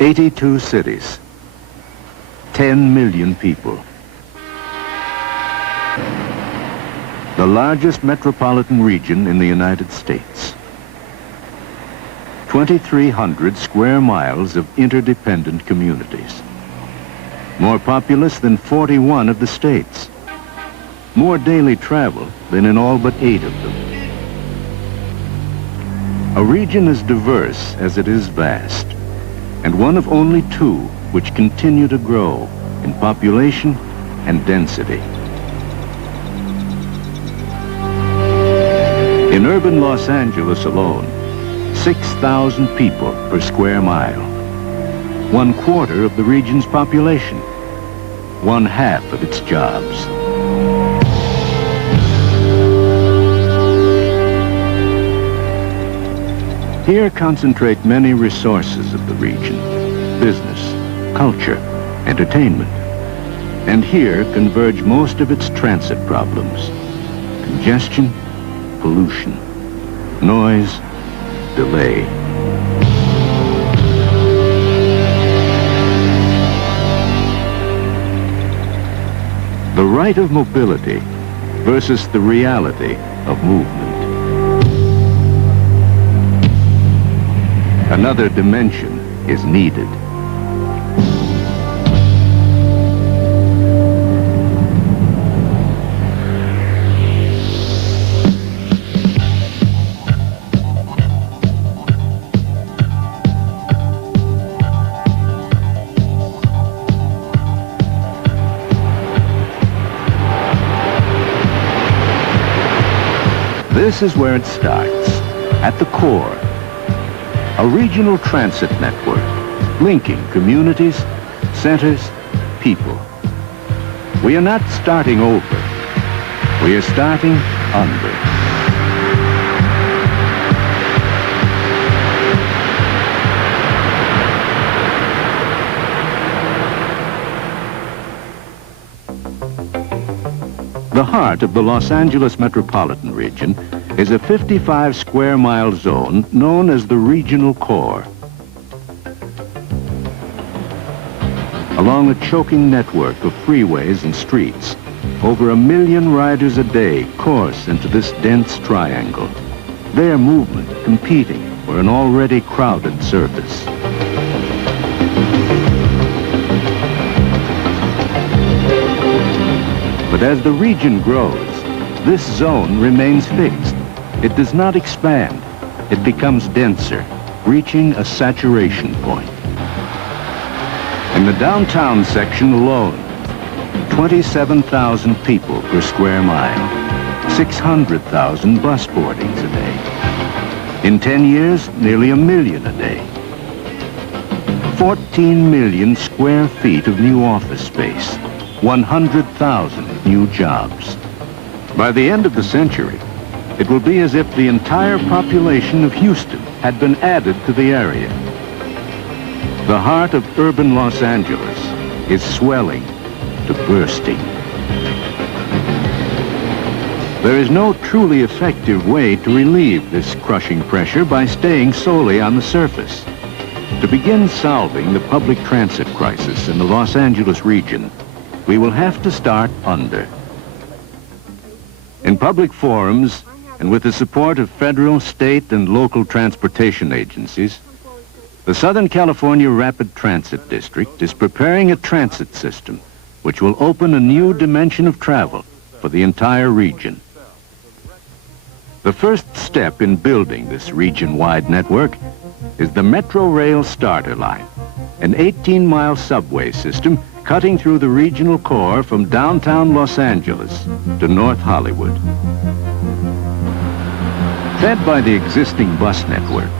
82 cities, 10 million people. The largest metropolitan region in the United States. 2,300 square miles of interdependent communities. More populous than 41 of the states. More daily travel than in all but 8 of them. A region as diverse as it is vast, and one of only 2 which continue to grow in population and density. In urban Los Angeles alone, 6,000 people per square mile. 1/4 of the region's population. 1/2 of its jobs. Here concentrate many resources of the region. Business, culture, entertainment. And here converge most of its transit problems. Congestion, pollution, noise, delay. The right of mobility versus the reality of movement. Another dimension is needed. This is where it starts, at the core. A regional transit network, linking communities, centers, people. We are not starting over. We are starting under. The heart of the Los Angeles metropolitan region is a 55 square mile zone known as the regional core. Along a choking network of freeways and streets, over 1 million riders a day course into this dense triangle, their movement competing for an already crowded surface. But as the region grows, this zone remains fixed. It does not expand. It becomes denser, reaching a saturation point. In the downtown section alone, 27,000 people per square mile, 600,000 bus boardings a day. In 10 years, nearly 1 million a day. 14 million square feet of new office space, 100,000 new jobs. By the end of the century, it will be as if the entire population of Houston had been added to the area. The heart of urban Los Angeles is swelling to bursting. There is no truly effective way to relieve this crushing pressure by staying solely on the surface. To begin solving the public transit crisis in the Los Angeles region, we will have to start under. In public forums, and with the support of federal, state, and local transportation agencies, the Southern California Rapid Transit District is preparing a transit system which will open a new dimension of travel for the entire region. The first step in building this region-wide network is the Metro Rail Starter Line, an 18-mile subway system cutting through the regional core from downtown Los Angeles to North Hollywood. Fed by the existing bus network,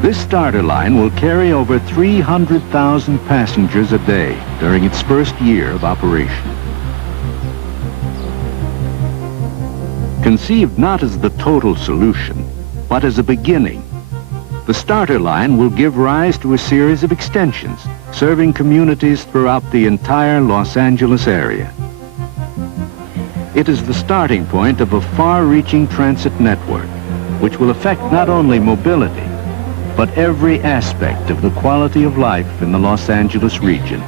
this starter line will carry over 300,000 passengers a day during its first year of operation. Conceived not as the total solution, but as a beginning, the starter line will give rise to a series of extensions serving communities throughout the entire Los Angeles area. It is the starting point of a far-reaching transit network which will affect not only mobility, but every aspect of the quality of life in the Los Angeles region.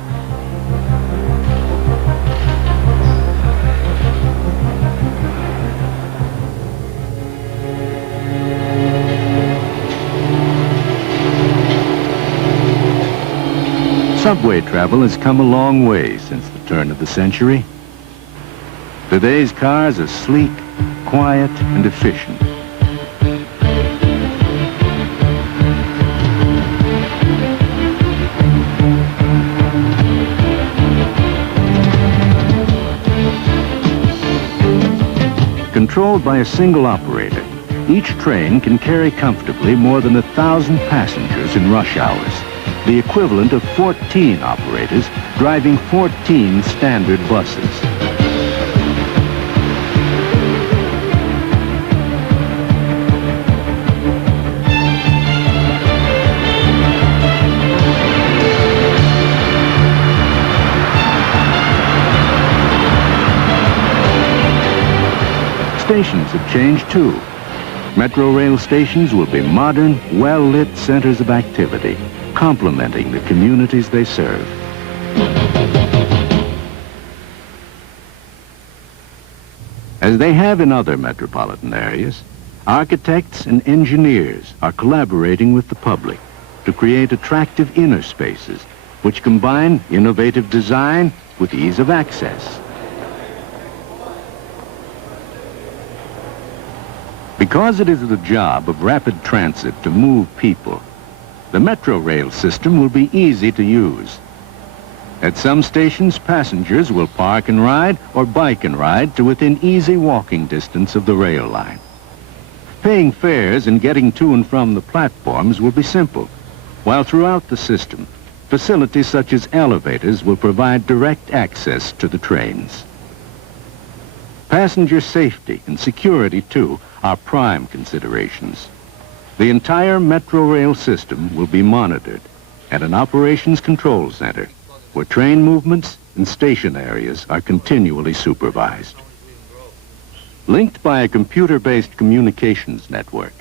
Subway travel has come a long way since the turn of the century. Today's cars are sleek, quiet, and efficient. Controlled by a single operator, each train can carry comfortably more than 1,000 passengers in rush hours, the equivalent of 14 operators driving 14 standard buses. Stations have changed too. Metro rail stations will be modern, well-lit centers of activity, complementing the communities they serve. As they have in other metropolitan areas, architects and engineers are collaborating with the public to create attractive inner spaces which combine innovative design with ease of access. Because it is the job of rapid transit to move people, the Metro rail system will be easy to use. At some stations, passengers will park and ride or bike and ride to within easy walking distance of the rail line. Paying fares and getting to and from the platforms will be simple, while throughout the system, facilities such as elevators will provide direct access to the trains. Passenger safety and security, too, are prime considerations. The entire Metro rail system will be monitored at an operations control center where train movements and station areas are continually supervised. Linked by a computer-based communications network,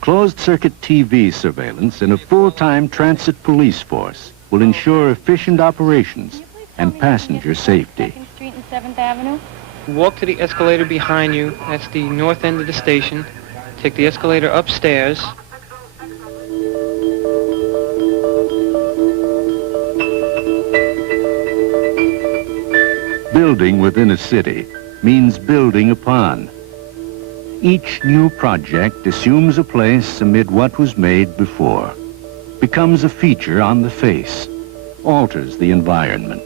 closed-circuit TV surveillance and a full-time transit police force will ensure efficient operations and passenger safety. 2nd Street and 7th Avenue. Walk to the escalator behind you. That's the north end of the station. Take the escalator upstairs. Building within a city means building upon. Each new project assumes a place amid what was made before, becomes a feature on the face, alters the environment.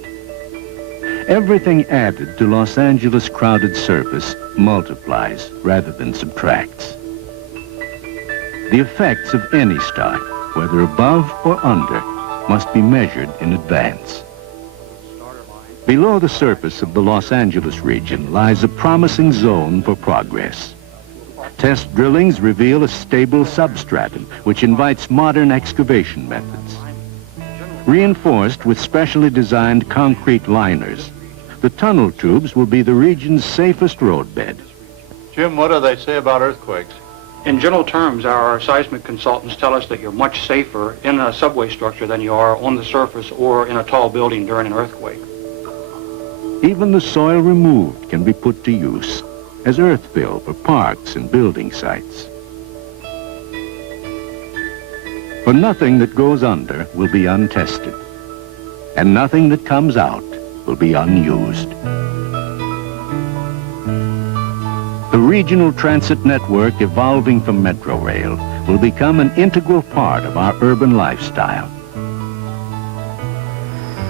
Everything added to Los Angeles' crowded surface multiplies rather than subtracts. The effects of any start, whether above or under, must be measured in advance. Below the surface of the Los Angeles region lies a promising zone for progress. Test drillings reveal a stable substratum, which invites modern excavation methods. Reinforced with specially designed concrete liners, the tunnel tubes will be the region's safest roadbed. Jim, what do they say about earthquakes? In general terms, our seismic consultants tell us that you're much safer in a subway structure than you are on the surface or in a tall building during an earthquake. Even the soil removed can be put to use as earthfill for parks and building sites. For nothing that goes under will be untested, and nothing that comes out will be unused. The regional transit network evolving from Metro Rail will become an integral part of our urban lifestyle,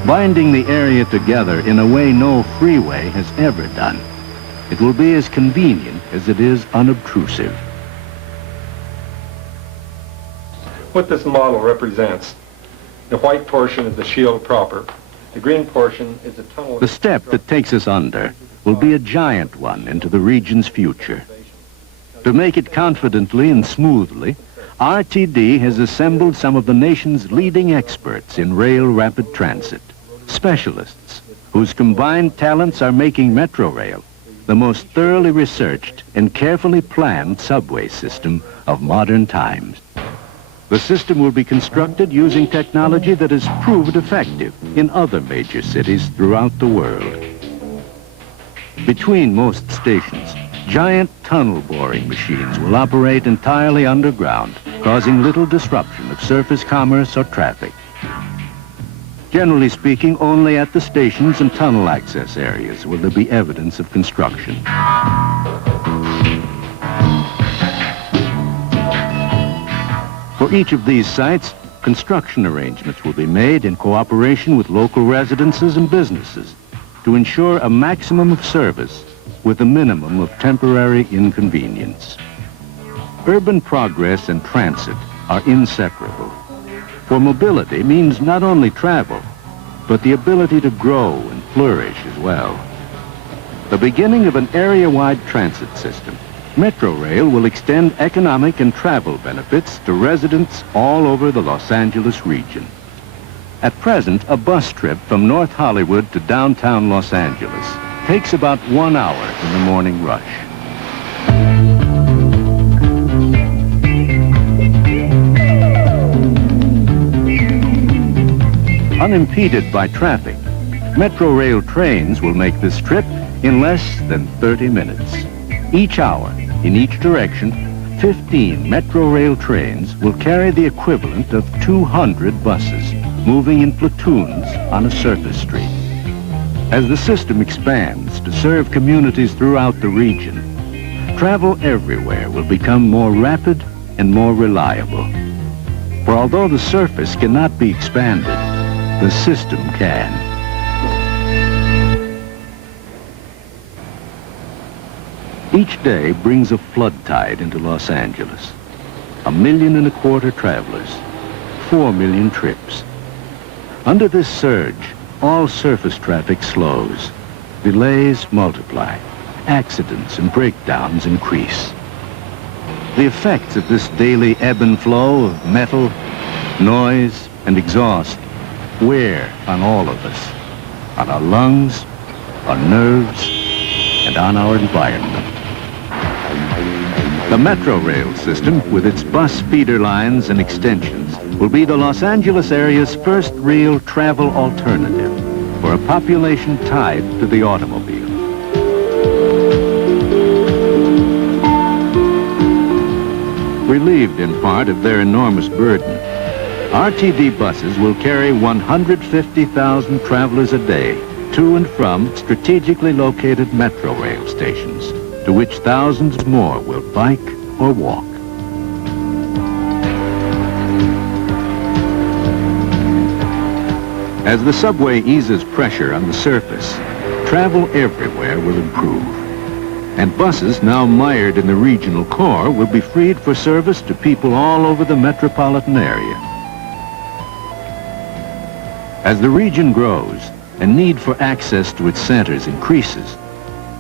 binding the area together in a way no freeway has ever done. It will be as convenient as it is unobtrusive. What this model represents, the white portion is the shield proper. The green portion is the tunnel. The step that takes us under will be a giant one into the region's future. To make it confidently and smoothly, RTD has assembled some of the nation's leading experts in rail rapid transit, specialists whose combined talents are making Metro Rail the most thoroughly researched and carefully planned subway system of modern times. The system will be constructed using technology that has proved effective in other major cities throughout the world. Between most stations, giant tunnel boring machines will operate entirely underground, causing little disruption of surface commerce or traffic. Generally speaking, only at the stations and tunnel access areas will there be evidence of construction. For each of these sites, construction arrangements will be made in cooperation with local residences and businesses to ensure a maximum of service with a minimum of temporary inconvenience. Urban progress and transit are inseparable. For mobility means not only travel, but the ability to grow and flourish as well. The beginning of an area-wide transit system, Metrorail will extend economic and travel benefits to residents all over the Los Angeles region. At present, a bus trip from North Hollywood to downtown Los Angeles takes about 1 hour in the morning rush. Unimpeded by traffic, Metrorail trains will make this trip in less than 30 minutes. Each hour, in each direction, 15 Metrorail trains will carry the equivalent of 200 buses, moving in platoons on a surface street. As the system expands to serve communities throughout the region, travel everywhere will become more rapid and more reliable. For although the surface cannot be expanded, the system can. Each day brings a flood tide into Los Angeles. 1.25 million travelers, 4 million trips. Under this surge, all surface traffic slows. Delays multiply. Accidents and breakdowns increase. The effects of this daily ebb and flow of metal, noise, and exhaust wear on all of us, on our lungs, our nerves, and on our environment. The Metrorail system, with its bus feeder lines and extensions, will be the Los Angeles area's first real travel alternative for a population tied to the automobile. Relieved in part of their enormous burden, RTD buses will carry 150,000 travelers a day to and from strategically located Metrorail stations, to which thousands more will bike or walk. As the subway eases pressure on the surface, travel everywhere will improve. And buses now mired in the regional core will be freed for service to people all over the metropolitan area. As the region grows and need for access to its centers increases,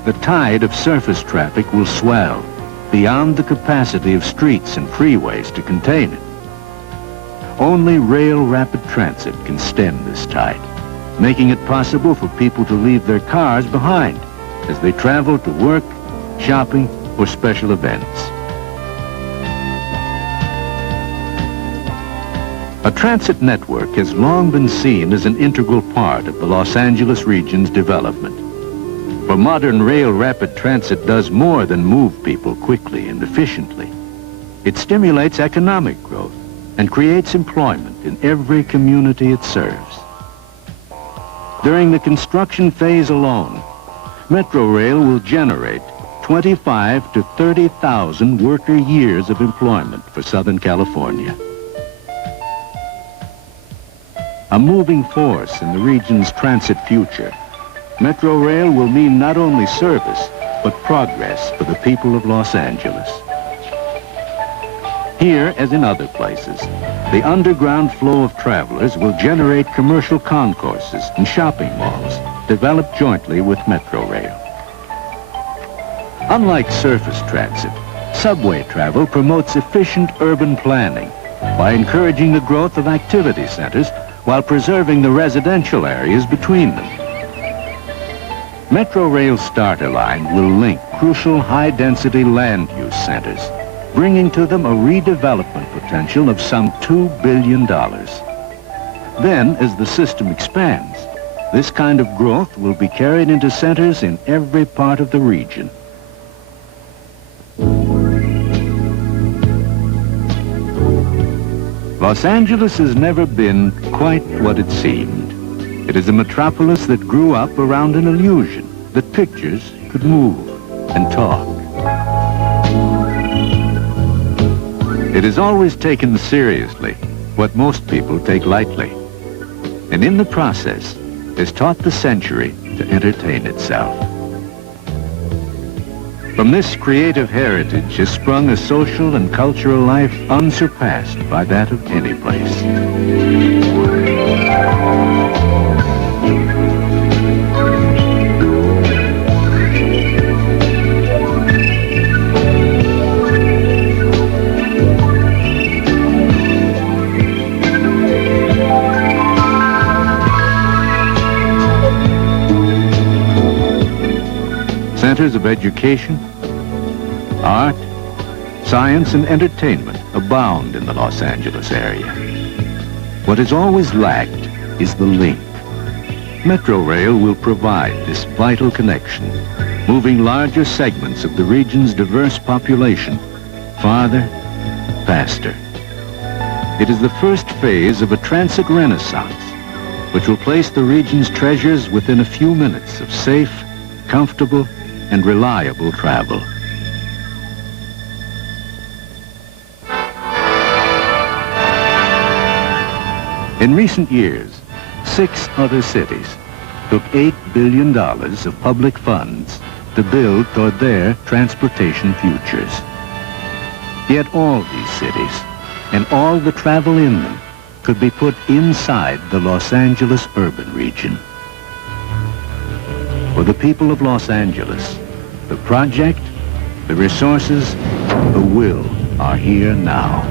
the tide of surface traffic will swell beyond the capacity of streets and freeways to contain it. Only rail rapid transit can stem this tide, making it possible for people to leave their cars behind as they travel to work, shopping, or special events. A transit network has long been seen as an integral part of the Los Angeles region's development. For modern rail rapid transit does more than move people quickly and efficiently. It stimulates economic growth and creates employment in every community it serves. During the construction phase alone, Metrorail will generate 25 to 30,000 worker years of employment for Southern California. A moving force in the region's transit future, Metrorail will mean not only service, but progress for the people of Los Angeles. Here, as in other places, the underground flow of travelers will generate commercial concourses and shopping malls developed jointly with Metrorail. Unlike surface transit, subway travel promotes efficient urban planning by encouraging the growth of activity centers while preserving the residential areas between them. Metrorail's starter line will link crucial high-density land use centers bringing to them a redevelopment potential of some $2 billion. Then, as the system expands, this kind of growth will be carried into centers in every part of the region. Los Angeles has never been quite what it seemed. It is a metropolis that grew up around an illusion that pictures could move and talk. It has always taken seriously what most people take lightly, and in the process has taught the century to entertain itself. From this creative heritage has sprung a social and cultural life unsurpassed by that of any place. Centers of education, art, science, and entertainment abound in the Los Angeles area. What has always lacked is the link. Metro Rail will provide this vital connection, moving larger segments of the region's diverse population farther, faster. It is the first phase of a transit renaissance, which will place the region's treasures within a few minutes of safe, comfortable, and reliable travel. In recent years, 6 other cities took $8 billion of public funds to build toward their transportation futures. Yet all these cities and all the travel in them could be put inside the Los Angeles urban region. For the people of Los Angeles, the project, the resources, the will are here now.